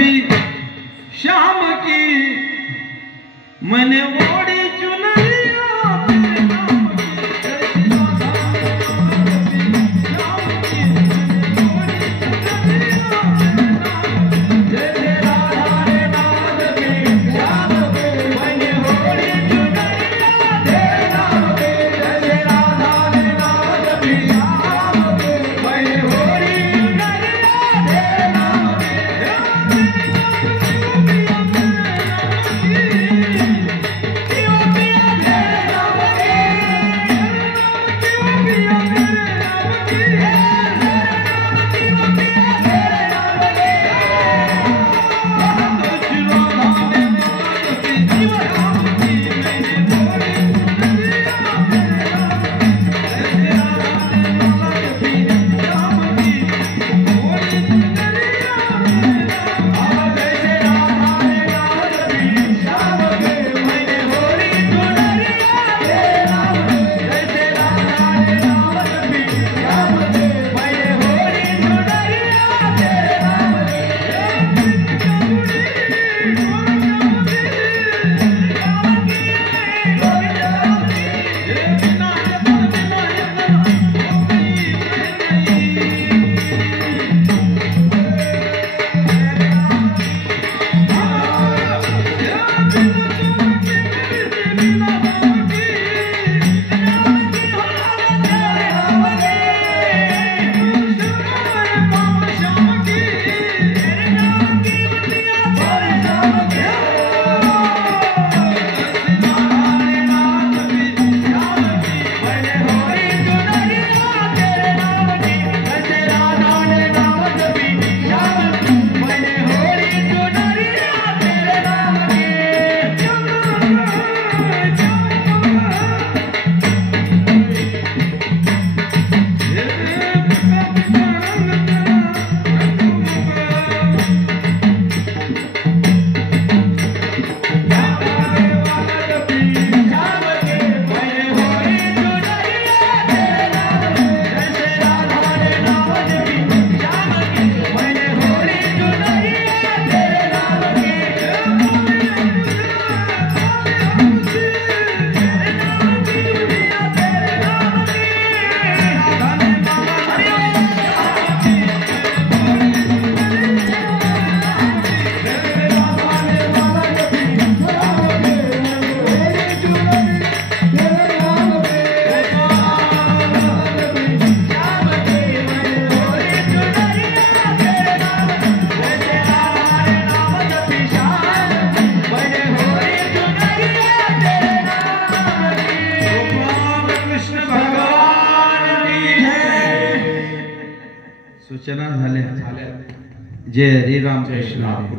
जपी श्याम की मन ओढ़ी चुनरिया तेरे नाम की जय राधा रे नाम जपी श्याम की मन ओढ़ी चुनरिया तेरे नाम की जय राधा रे नाम जपी श्याम की मन ओढ़ी चुनरिया तेरे नाम की सूचना झाल्या. जय हरी राम कृष्ण.